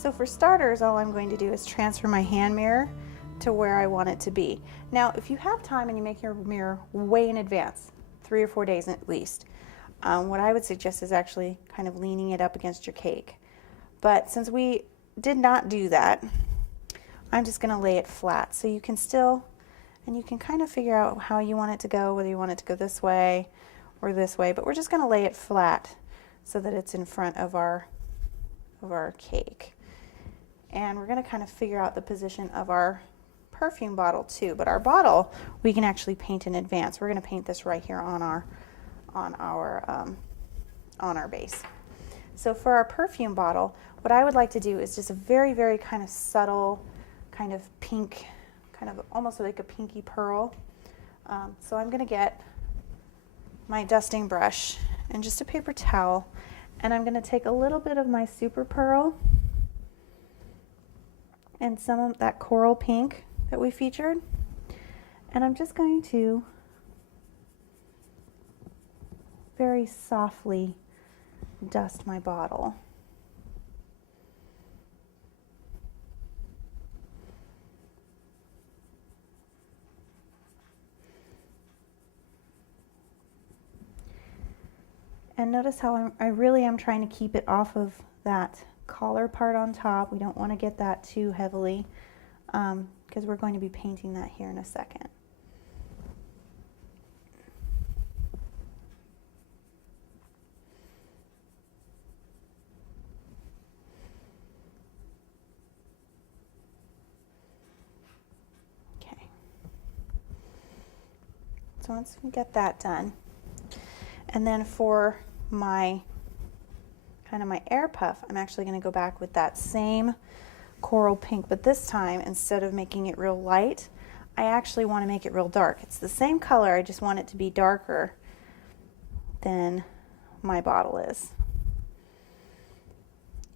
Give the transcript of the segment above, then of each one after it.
So for starters, all I'm going to do is transfer my hand mirror to where I want it to be. Now, if you have time and you make your mirror way in advance, 3 or 4 days at least, what I would suggest is actually kind of leaning it up against your cake. But since we did not do that, I'm just going to lay it flat. So you can still, and you can kind of figure out how you want it to go, whether you want it to go this way or this way, but we're just going to lay it flat so that it's in front of our cake. And we're going to kind of figure out the position of our perfume bottle too. But our bottle, we can actually paint in advance. We're going to paint this right here on our base. So for our perfume bottle, what I would like to do is just a very, very kind of subtle, kind of pink, kind of almost like a pinky pearl. So I'm going to get my dusting brush and just a paper towel, and I'm going to take a little bit of my super pearl and some of that coral pink that we featured, and I'm just going to very softly dust my bottle. And notice how I really am trying to keep it off of that collar part on top. We don't want to get that too heavily because we're going to be painting that here in a second. Okay. So once we get that done, and then for my kind of my air puff, I'm actually going to go back with that same coral pink, but this time instead of making it real light, I actually want to make it real dark. It's the same color, I just want it to be darker than my bottle is.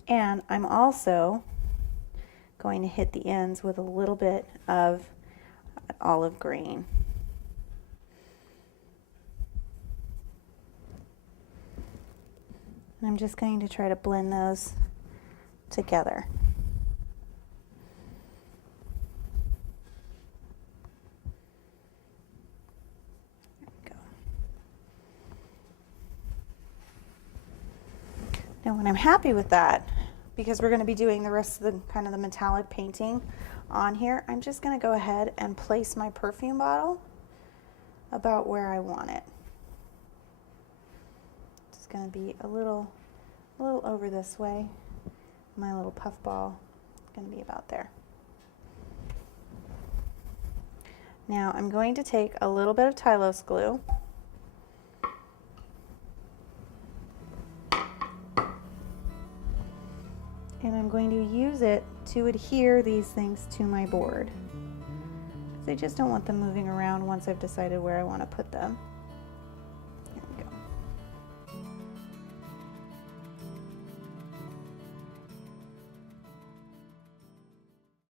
And I'm also going to hit the ends with a little bit of olive green. I'm just going to try to blend those together. There we go. Now when I'm happy with that, because we're going to be doing the rest of the kind of the metallic painting on here, I'm just going to go ahead and place my perfume bottle about where I want it. It's going to be a little over this way. My little puff ball is going to be about there. Now I'm going to take a little bit of Tylose glue and I'm going to use it to adhere these things to my board. I just don't want them moving around once I've decided where I want to put them.